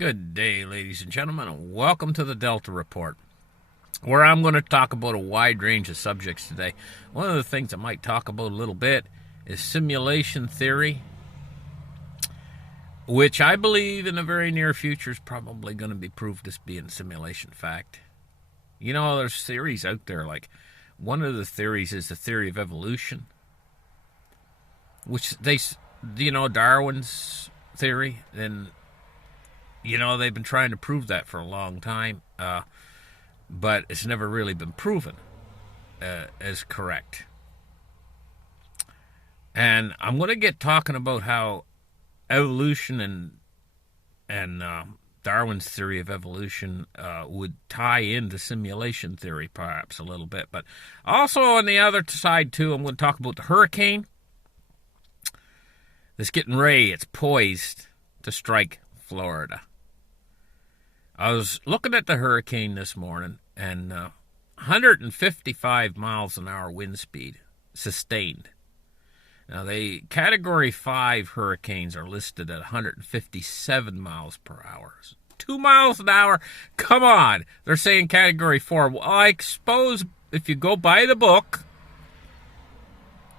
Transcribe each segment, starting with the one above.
Good day, ladies and gentlemen, and welcome to the Delta Report, where I'm going to talk about a wide range of subjects today. One of the things I might talk about a little bit is simulation theory, which I believe in the very near future is probably going to be proved to be in simulation fact. You know, there's theories out there, like one of the theories is the theory of evolution, which Darwin's theory, and they've been trying to prove that for a long time, but it's never really been proven as correct. And I'm going to get talking about how evolution and Darwin's theory of evolution would tie into simulation theory perhaps a little bit. But also on the other side, too, I'm going to talk about the hurricane that's getting ready. It's poised to strike Florida. I was looking at the hurricane this morning, and 155 miles an hour wind speed sustained. Now, the Category 5 hurricanes are listed at 157 miles per hour. 2 miles an hour? Come on! They're saying Category 4. Well, I suppose if you go by the book,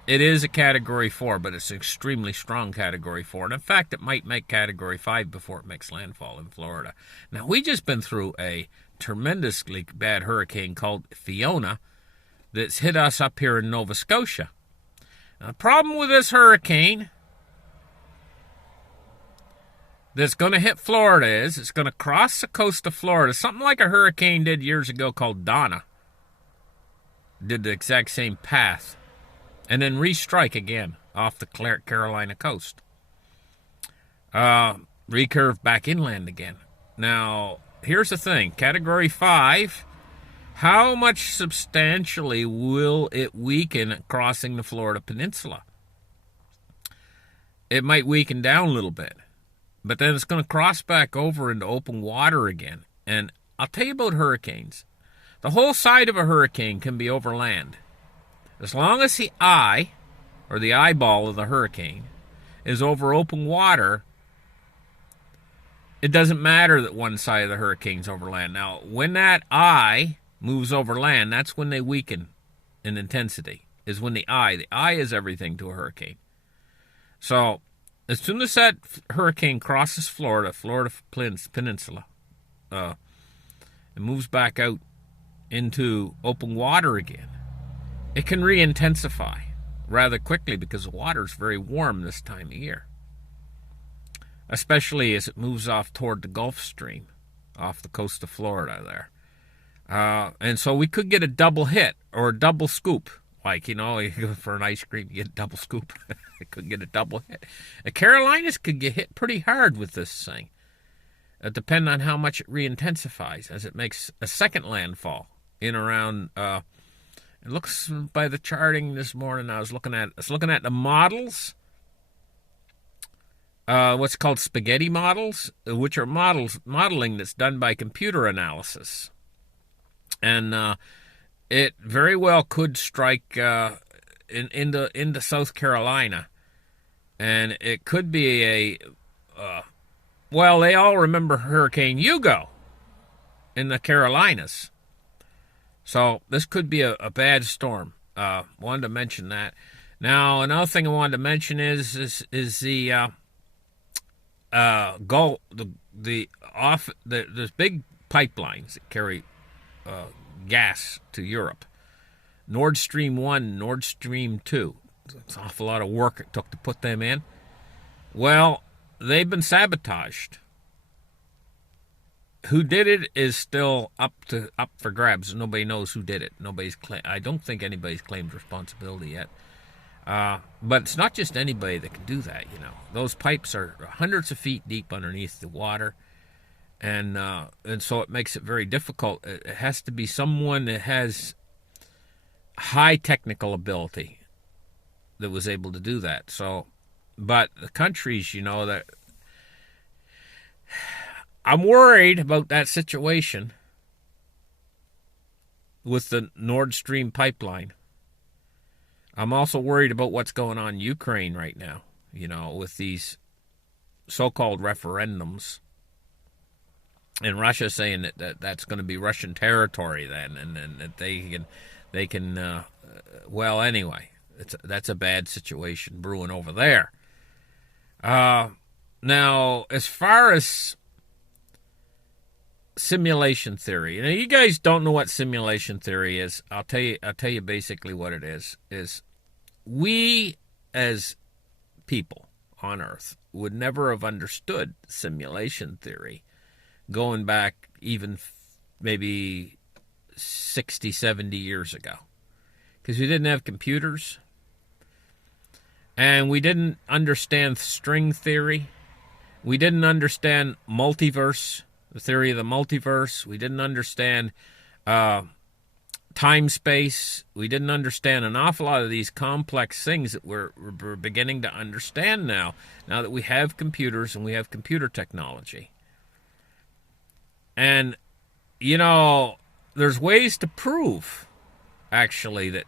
it is a Category 4, but it's an extremely strong Category 4. And in fact, it might make Category 5 before it makes landfall in Florida. Now, we just been through a tremendously bad hurricane called Fiona that's hit us up here in Nova Scotia. Now, the problem with this hurricane that's going to hit Florida is it's going to cross the coast of Florida, something like a hurricane did years ago called Donna. Did the exact same path. And then restrike again off the Carolina coast. Recurve back inland again. Now, here's the thing. Category 5, how much substantially will it weaken crossing the Florida Peninsula? It might weaken down a little bit. But then it's going to cross back over into open water again. And I'll tell you about hurricanes. The whole side of a hurricane can be over land. As long as the eye, or the eyeball of the hurricane, is over open water, it doesn't matter that one side of the hurricane's over land. Now, when that eye moves over land, that's when they weaken in intensity, is when the eye is everything to a hurricane. So, as soon as that hurricane crosses Florida Peninsula, it moves back out into open water again, it can re-intensify rather quickly because the water is very warm this time of year, especially as it moves off toward the Gulf Stream off the coast of Florida there. And so we could get a double hit or a double scoop. Like, you go for an ice cream, you get a double scoop. It could get a double hit. The Carolinas could get hit pretty hard with this thing, depending on how much it re-intensifies as it makes a second landfall in around... It looks by the charting this morning. I was looking at the models, what's called spaghetti models, which are modeling that's done by computer analysis, and it very well could strike into South Carolina, and it could be well, they all remember Hurricane Hugo in the Carolinas. So this could be a bad storm. Wanted to mention that. Now, another thing I wanted to mention is the there's big pipelines that carry gas to Europe. Nord Stream 1, Nord Stream 2. It's an awful lot of work it took to put them in. Well, they've been sabotaged. Who did it is still up for grabs. Nobody knows who did it. I don't think anybody's claimed responsibility yet. But it's not just anybody that can do that. Those pipes are hundreds of feet deep underneath the water, and so it makes it very difficult. It has to be someone that has high technical ability that was able to do that. So, but the countries, that. I'm worried about that situation with the Nord Stream pipeline. I'm also worried about what's going on in Ukraine right now, with these so-called referendums and Russia saying that's going to be Russian territory then, and that they can. Well, anyway, that's a bad situation brewing over there. Now, as far as simulation theory, you guys don't know what simulation theory is. I'll tell you basically what it is. Is we as people on Earth would never have understood simulation theory going back even maybe 60, 70 years ago, because we didn't have computers, and we didn't understand string theory. We didn't understand multiverse, the theory of the multiverse. We didn't understand time space. We didn't understand an awful lot of these complex things that we're beginning to understand now that we have computers and we have computer technology. And, there's ways to prove, actually, that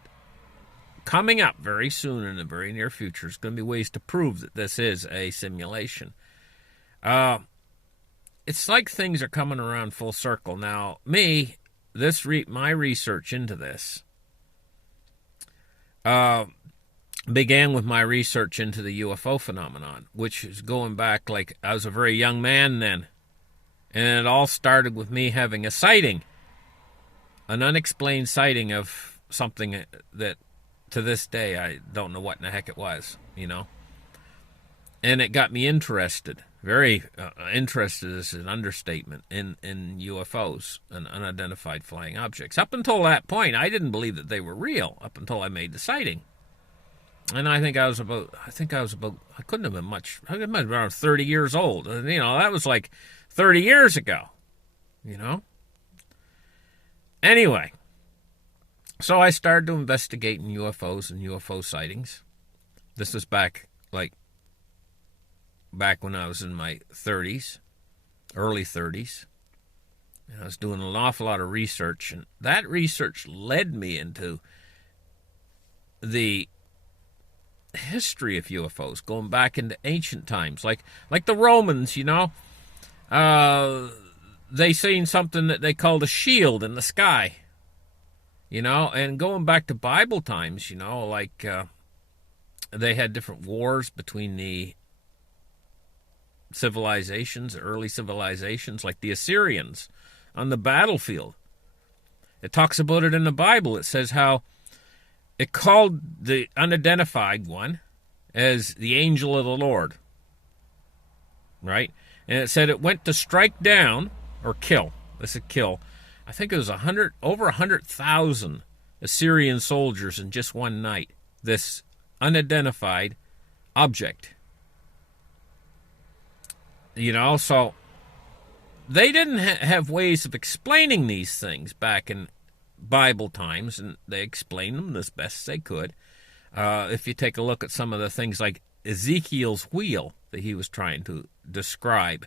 coming up very soon in the very near future is going to be ways to prove that this is a simulation. It's like things are coming around full circle. Now, my research into this began with my research into the UFO phenomenon, which is going back, like, I was a very young man then. And it all started with me having a sighting, an unexplained sighting of something that to this day I don't know what in the heck it was, And it got me interested, very interested is an understatement, in UFOs and unidentified flying objects. Up until that point, I didn't believe that they were real, up until I made the sighting. And I couldn't have been much, I might have been around 30 years old. That was like 30 years ago, Anyway, so I started to investigate in UFOs and UFO sightings. This was back when I was in my 30s, early 30s. And I was doing an awful lot of research, and that research led me into the history of UFOs, going back into ancient times, like the Romans, they seen something that they called a shield in the sky, and going back to Bible times, they had different wars between the civilizations, early civilizations, like the Assyrians on the battlefield. It talks about it in the Bible. It says how it called the unidentified one as the angel of the Lord, right? And it said it went to strike down or kill. This is kill. I think it was over 100,000 Assyrian soldiers in just one night. This unidentified object. So they didn't have ways of explaining these things back in Bible times, and they explained them as best they could. If you take a look at some of the things like Ezekiel's wheel that he was trying to describe,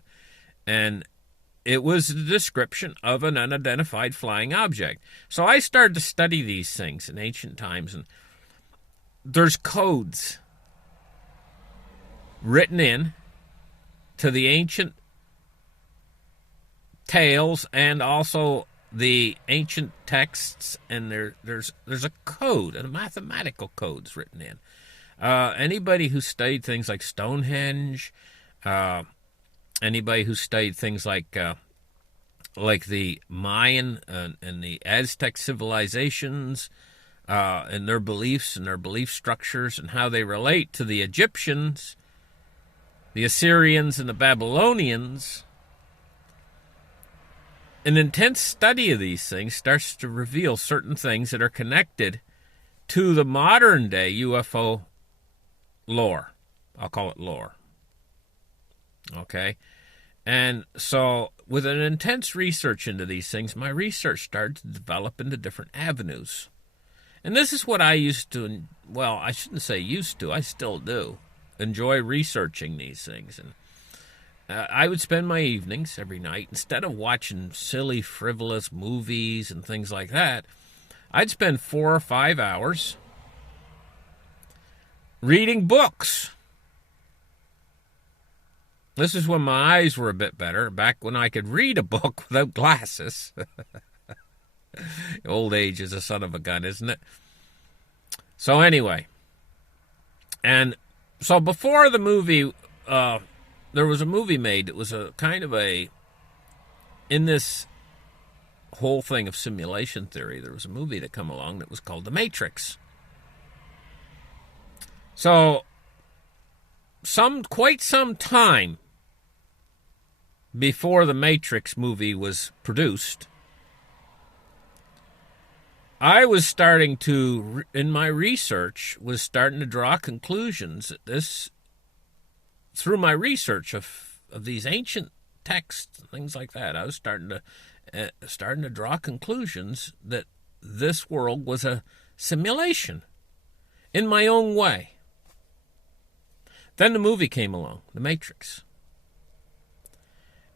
and it was the description of an unidentified flying object. So I started to study these things in ancient times, and there's codes written in to the ancient tales and also the ancient texts, and there's a code, and a mathematical code's written in. Anybody who studied things like Stonehenge, anybody who studied things like the Mayan and the Aztec civilizations, and their beliefs and their belief structures and how they relate to the Egyptians, the Assyrians, and the Babylonians, an intense study of these things starts to reveal certain things that are connected to the modern day UFO lore. I'll call it lore. Okay? And so with an intense research into these things, my research started to develop into different avenues. And this is what I used to, well, I shouldn't say used to, I still do, enjoy researching these things. And I would spend my evenings every night, instead of watching silly, frivolous movies and things like that, I'd spend 4 or 5 hours reading books This is when my eyes were a bit better, back when I could read a book without glasses. Old age is a son of a gun, isn't it? So anyway, and so before the movie, there was a movie made that was a kind of in this whole thing of simulation theory, there was a movie that come along that was called The Matrix. So, quite some time before the Matrix movie was produced, I was starting to, in my research, was starting to draw conclusions that this, through my research of these ancient texts, things like that, I was starting to draw conclusions that this world was a simulation in my own way. Then the movie came along, The Matrix.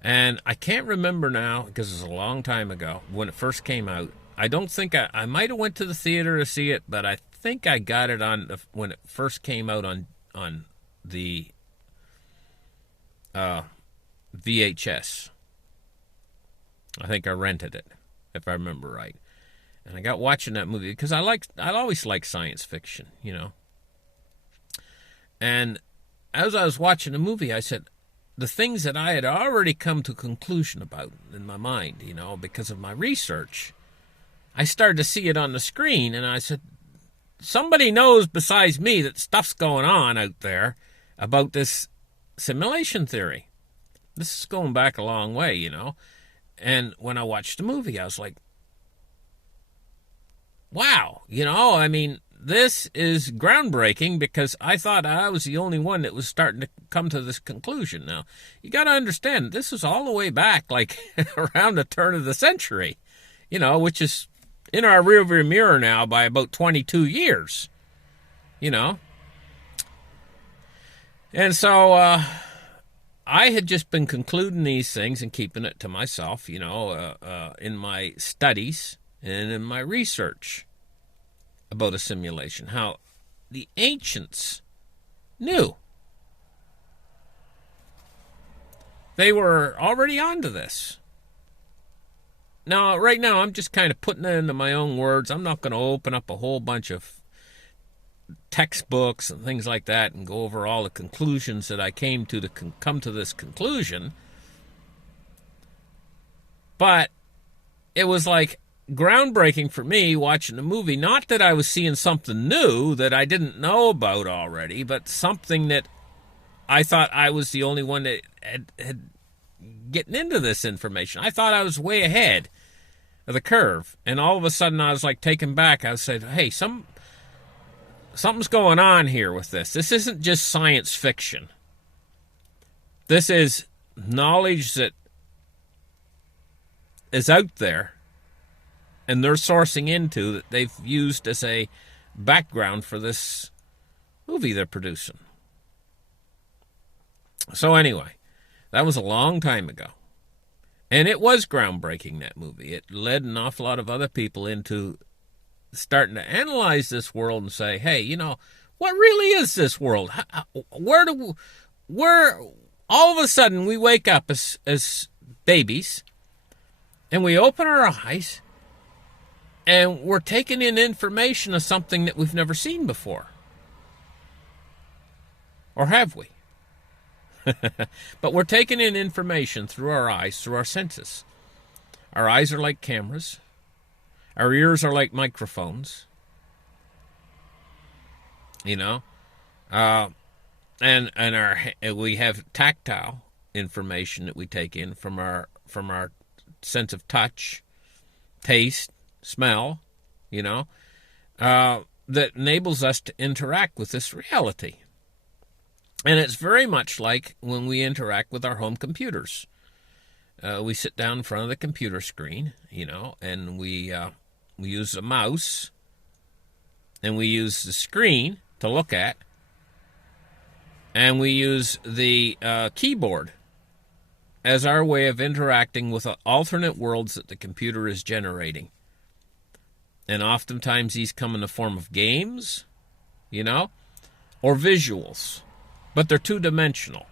And I can't remember now, because it was a long time ago, when it first came out. I don't think I might have went to the theater to see it, but I think I got it when it first came out on the VHS. I think I rented it, if I remember right. And I got watching that movie because I always like science fiction, you know. And as I was watching the movie, I said, the things that I had already come to a conclusion about in my mind, you know, because of my research, I started to see it on the screen, and I said, somebody knows besides me that stuff's going on out there about this simulation theory. This is going back a long way, you know. And when I watched the movie, I was like, wow, you know, I mean, this is groundbreaking, because I thought I was the only one that was starting to come to this conclusion. Now, you got to understand, this was all the way back, like, around the turn of the century, you know, which is in our rearview mirror now by about 22 years, you know. And so I had just been concluding these things and keeping it to myself, you know, in my studies and in my research about a simulation, how the ancients knew. They were already onto this. Now, right now, I'm just kind of putting it into my own words. I'm not going to open up a whole bunch of textbooks and things like that and go over all the conclusions that I came to come to this conclusion. But it was like groundbreaking for me watching the movie. Not that I was seeing something new that I didn't know about already, but something that I thought I was the only one that had getting into this information. I thought I was way ahead of the curve, and all of a sudden I was like taken back. I said, hey, something's going on here with this. This isn't just science fiction. This is knowledge that is out there, and they're sourcing into, that they've used as a background for this movie they're producing. So anyway, that was a long time ago. And it was groundbreaking, that movie. It led an awful lot of other people into starting to analyze this world and say, hey, you know, what really is this world? Where all of a sudden we wake up as babies and we open our eyes and we're taking in information of something that we've never seen before. Or have we? But we're taking in information through our eyes, through our senses. Our eyes are like cameras. Our ears are like microphones. You know? And we have tactile information that we take in from our sense of touch, taste, smell, you know, that enables us to interact with this reality. And it's very much like when we interact with our home computers. We sit down in front of the computer screen, you know, and we use a mouse, and we use the screen to look at, and we use the keyboard as our way of interacting with alternate worlds that the computer is generating. And oftentimes these come in the form of games, you know, or visuals. But they're two-dimensional.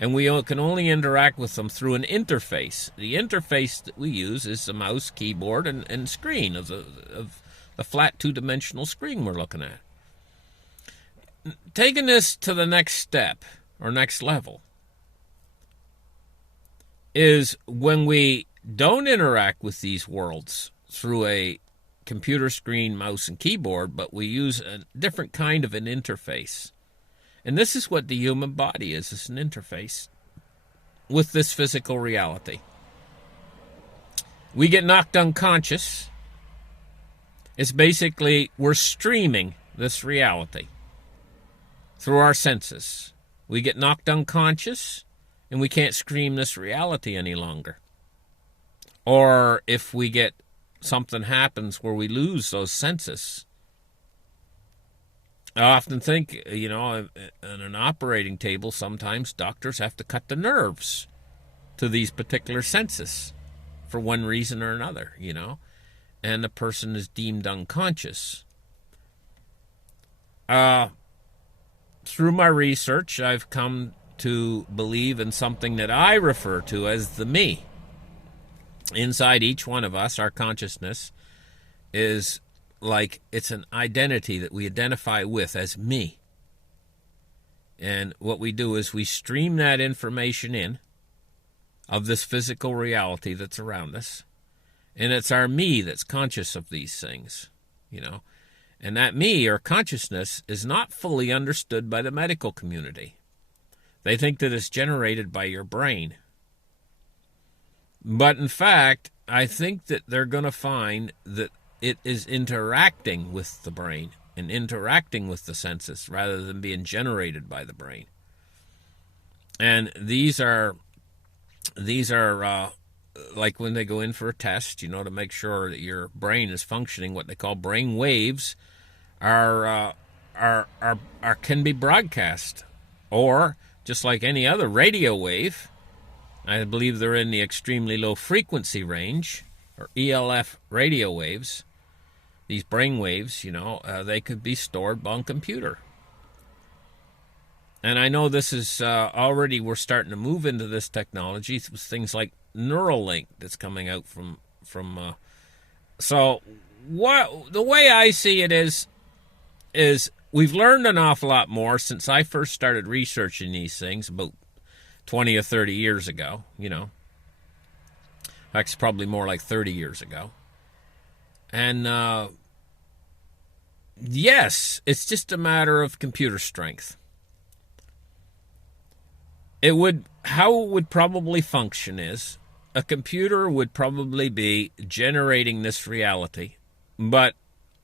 And we can only interact with them through an interface. The interface that we use is the mouse, keyboard, and screen of the flat two-dimensional screen we're looking at. Taking this to the next step, or next level, is when we don't interact with these worlds through a computer screen, mouse, and keyboard, but we use a different kind of an interface. And this is what the human body is. It's an interface with this physical reality. We get knocked unconscious. It's basically we're streaming this reality through our senses. We get knocked unconscious, and we can't stream this reality any longer. Or if we get something happens where we lose those senses. I often think, on an operating table, sometimes doctors have to cut the nerves to these particular senses for one reason or another, and the person is deemed unconscious. Through my research, I've come to believe in something that I refer to as the me. Inside each one of us, our consciousness is like it's an identity that we identify with as me. And what we do is we stream that information in of this physical reality that's around us. And it's our me that's conscious of these things, And that me, or consciousness, is not fully understood by the medical community. They think that it's generated by your brain. But in fact, I think that they're going to find that it is interacting with the brain and interacting with the senses rather than being generated by the brain. And these are like when they go in for a test, to make sure that your brain is functioning. What they call brain waves are can be broadcast, or just like any other radio wave. I believe they're in the extremely low frequency range, or ELF radio waves. These brain waves, they could be stored on computer. And I know this is already, we're starting to move into this technology with things like Neuralink that's coming out from so what the way I see it is we've learned an awful lot more since I first started researching these things about 20 or 30 years ago, That's probably more like 30 years ago. And yes, it's just a matter of computer strength. How it would probably function is a computer would probably be generating this reality, but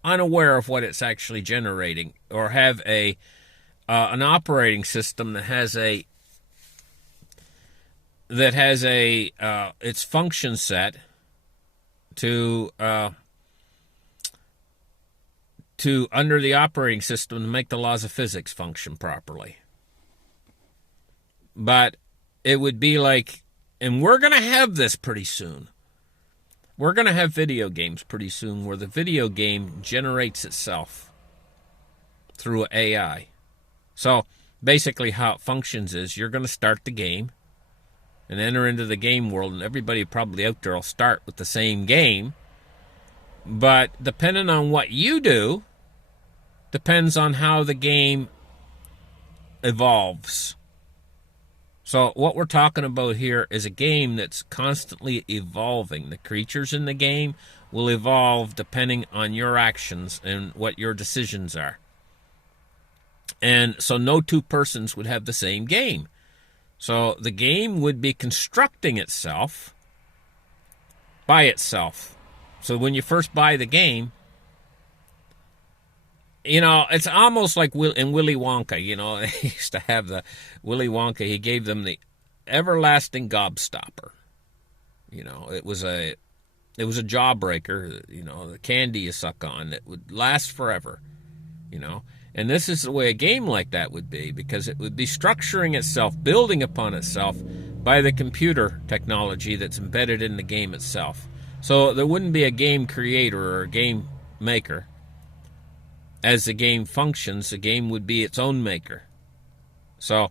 unaware of what it's actually generating, or have an operating system that has its function set to under the operating system to make the laws of physics function properly. But it would be like, and we're going to have this pretty soon. We're going to have video games pretty soon where the video game generates itself through AI. So basically how it functions is you're going to start the game and enter into the game world, and everybody probably out there will start with the same game. But depending on what you do, depends on how the game evolves. So what we're talking about here is a game that's constantly evolving. The creatures in the game will evolve depending on your actions and what your decisions are. And so no two persons would have the same game. So the game would be constructing itself by itself. So when you first buy the game, it's almost like in Willy Wonka, they used to have the Willy Wonka, he gave them the everlasting gobstopper. It was a jawbreaker, the candy you suck on that would last forever, And this is the way a game like that would be, because it would be structuring itself, building upon itself by the computer technology that's embedded in the game itself. So there wouldn't be a game creator or a game maker. As the game functions, the game would be its own maker. So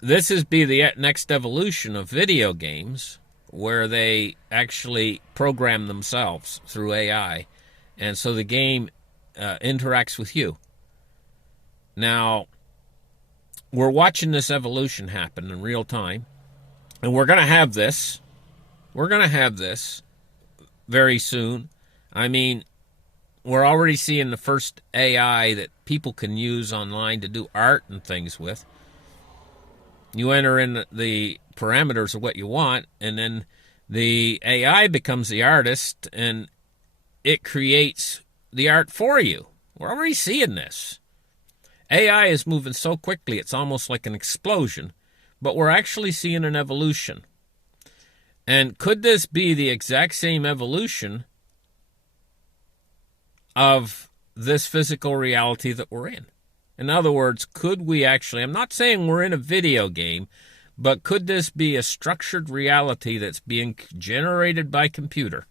this is be the next evolution of video games, where they actually program themselves through AI, and so the game interacts with you. Now, we're watching this evolution happen in real time, and we're going to have this. We're going to have this very soon. I mean, we're already seeing the first AI that people can use online to do art and things with. You enter in the parameters of what you want, and then the AI becomes the artist, and it creates the art for you. We're already seeing this. AI is moving so quickly, it's almost like an explosion, but we're actually seeing an evolution. And could this be the exact same evolution of this physical reality that we're in? In other words, could we actually, I'm not saying we're in a video game, but could this be a structured reality that's being generated by computer?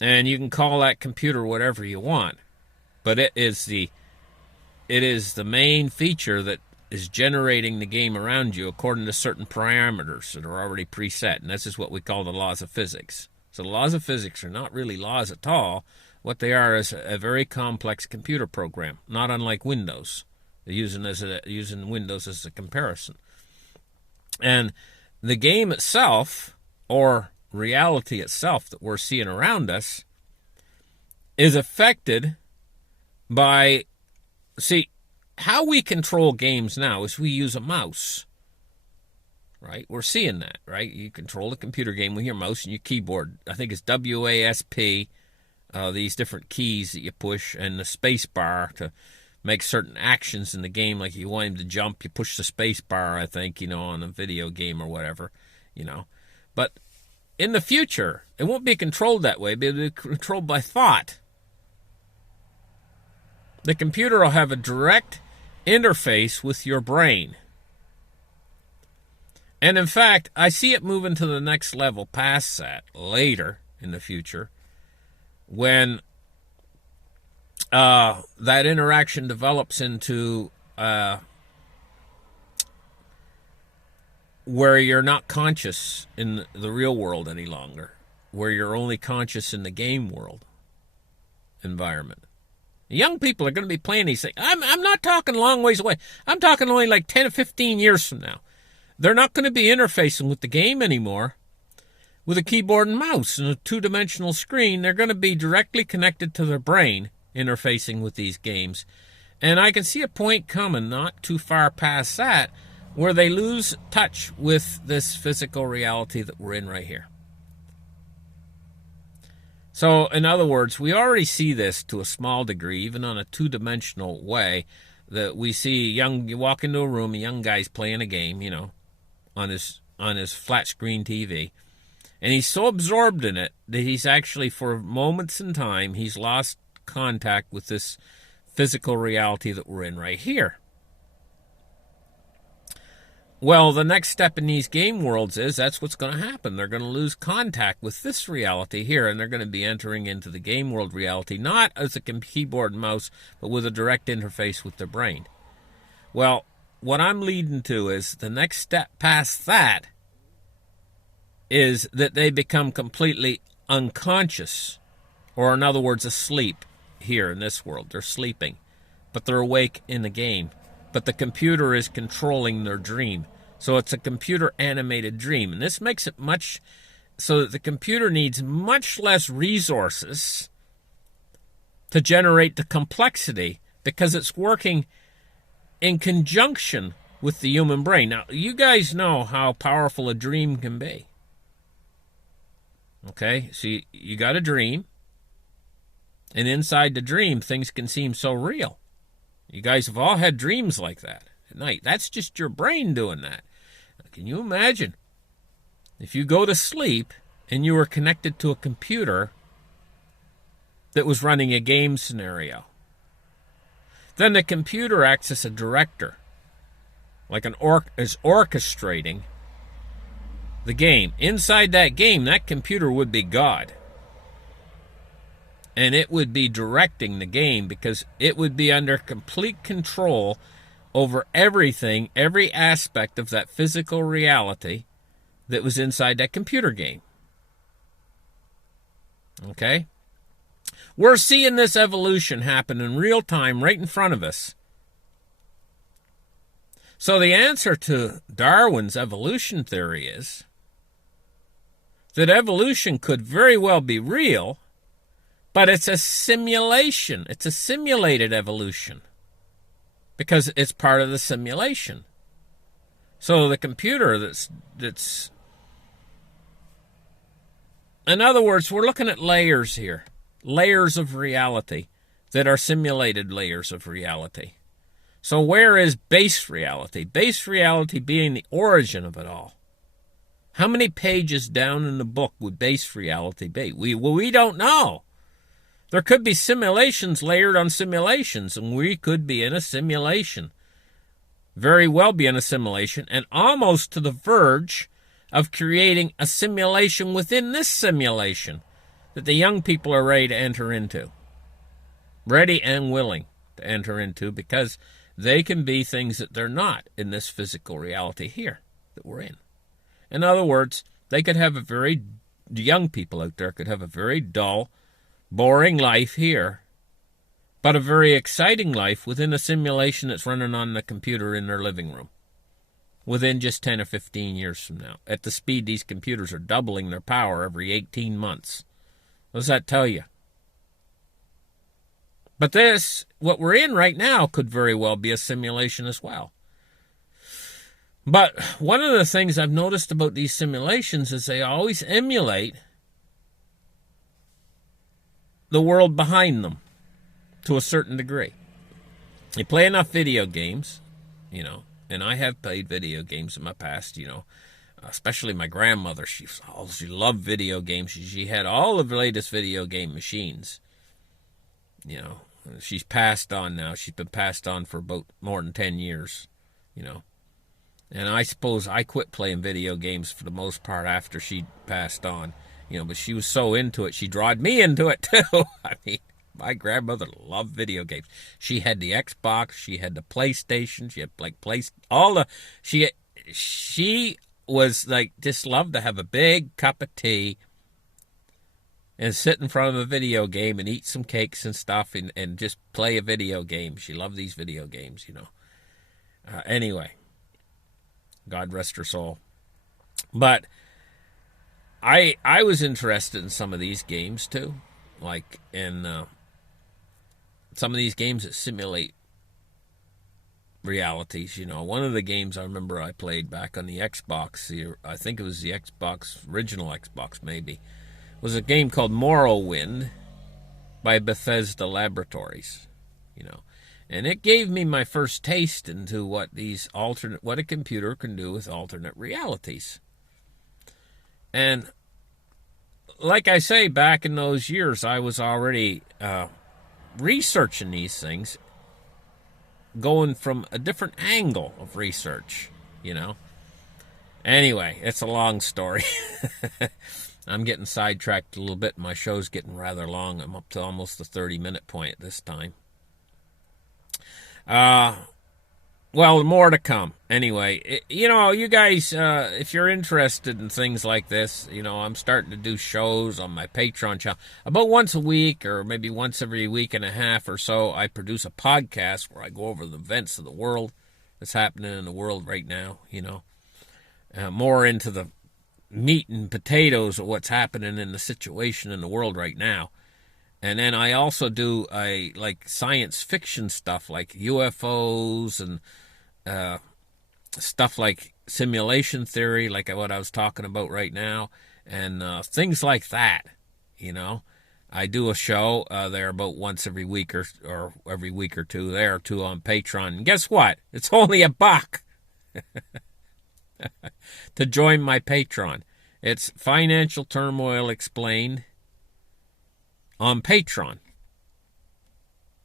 And you can call that computer whatever you want, but it is the main feature that is generating the game around you according to certain parameters that are already preset, and this is what we call the laws of physics. So the laws of physics are not really laws at all. What they are is a very complex computer program, not unlike Windows, using Windows as a comparison. And the game itself, or reality itself that we're seeing around us, is affected by, see, how we control games now is we use a mouse, right? We're seeing that, right? You control a computer game with your mouse and your keyboard. I think it's WASP, these different keys that you push, and the space bar to make certain actions in the game. Like you want him to jump, you push the space bar, I think, on a video game or whatever, But in the future, it won't be controlled that way. It'll be controlled by thought. The computer will have a direct interface with your brain. And in fact, I see it moving to the next level past that later in the future, when that interaction develops into where you're not conscious in the real world any longer, where you're only conscious in the game world environment. Young people are going to be playing these things. I'm not talking a long ways away. I'm talking only like 10 or 15 years from now. They're not going to be interfacing with the game anymore with a keyboard and mouse and a two-dimensional screen. They're going to be directly connected to their brain, interfacing with these games. And I can see a point coming not too far past that where they lose touch with this physical reality that we're in right here. So, in other words, we already see this to a small degree, even on a two-dimensional way, that we see you walk into a room, a young guy's playing a game, on his flat screen TV, and he's so absorbed in it that he's actually, for moments in time, he's lost contact with this physical reality that we're in right here. Well, the next step in these game worlds is that's what's going to happen. They're going to lose contact with this reality here, and they're going to be entering into the game world reality, not as a keyboard and mouse, but with a direct interface with their brain. Well, what I'm leading to is the next step past that is that they become completely unconscious, or in other words, asleep here in this world. They're sleeping, but they're awake in the game. But the computer is controlling their dream. So it's a computer-animated dream. And this makes it much so that the computer needs much less resources to generate the complexity, because it's working in conjunction with the human brain. Now, you guys know how powerful a dream can be. Okay, so you got a dream, and inside the dream, things can seem so real. You guys have all had dreams like that at night. That's just your brain doing that. Now, can you imagine if you go to sleep and you were connected to a computer that was running a game scenario? Then the computer acts as a director, like is orchestrating the game. Inside that game, that computer would be God. And it would be directing the game, because it would be under complete control over everything, every aspect of that physical reality that was inside that computer game. Okay? We're seeing this evolution happen in real time right in front of us. So the answer to Darwin's evolution theory is that evolution could very well be real, but it's a simulation. It's a simulated evolution because it's part of the simulation. So the computer that's in other words, we're looking at layers here, layers of reality that are simulated layers of reality. So where is base reality? Base reality being the origin of it all. How many pages down in the book would base reality be? We don't know. There could be simulations layered on simulations, and we could be in a simulation. Very well be in a simulation, and almost to the verge of creating a simulation within this simulation that the young people are ready to enter into. Ready and willing to enter into, because they can be things that they're not in this physical reality here that we're in. In other words, they could have young people out there could have a very dull, boring life here, but a very exciting life within a simulation that's running on the computer in their living room within just 10 or 15 years from now. At the speed these computers are doubling their power every 18 months. What does that tell you? But this, what we're in right now, could very well be a simulation as well. But one of the things I've noticed about these simulations is they always emulate the world behind them to a certain degree. You play enough video games, and I have played video games in my past, especially my grandmother. She loved video games. She had all of the latest video game machines. She's passed on now. She's been passed on for about more than 10 years, And I suppose I quit playing video games for the most part after she passed on, but she was so into it, she drawed me into it too. I mean, my grandmother loved video games. She had the Xbox, she had the PlayStation, she had she was like, just loved to have a big cup of tea and sit in front of a video game and eat some cakes and stuff and just play a video game. She loved these video games, Anyway, God rest her soul. But I was interested in some of these games too, like in some of these games that simulate realities. One of the games I remember I played back on the Xbox, I think it was the original Xbox maybe, was a game called Morrowind by Bethesda Laboratories, and it gave me my first taste into what a computer can do with alternate realities. And like I say, back in those years, I was already researching these things, going from a different angle of research, Anyway, it's a long story. I'm getting sidetracked a little bit. My show's getting rather long. I'm up to almost the 30-minute point at this time. Well, more to come. Anyway, you guys, if you're interested in things like this, I'm starting to do shows on my Patreon channel. About once a week, or maybe once every week and a half or so, I produce a podcast where I go over the events of the world that's happening in the world right now, more into the meat and potatoes of what's happening in the situation in the world right now. And then I also do science fiction stuff like UFOs and stuff like simulation theory, like what I was talking about right now, and things like that. I do a show there about once every week or every week or two there, too, on Patreon. And guess what? It's only $1 to join my Patreon. It's Financial Turmoil Explained on Patreon.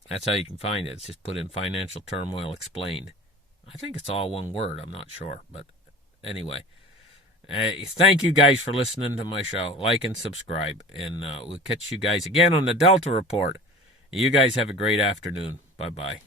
That's how you can find it. It's just put in Financial Turmoil Explained. I think it's all one word. I'm not sure. But anyway, thank you guys for listening to my show. Like and subscribe. And we'll catch you guys again on the Delta Report. You guys have a great afternoon. Bye-bye.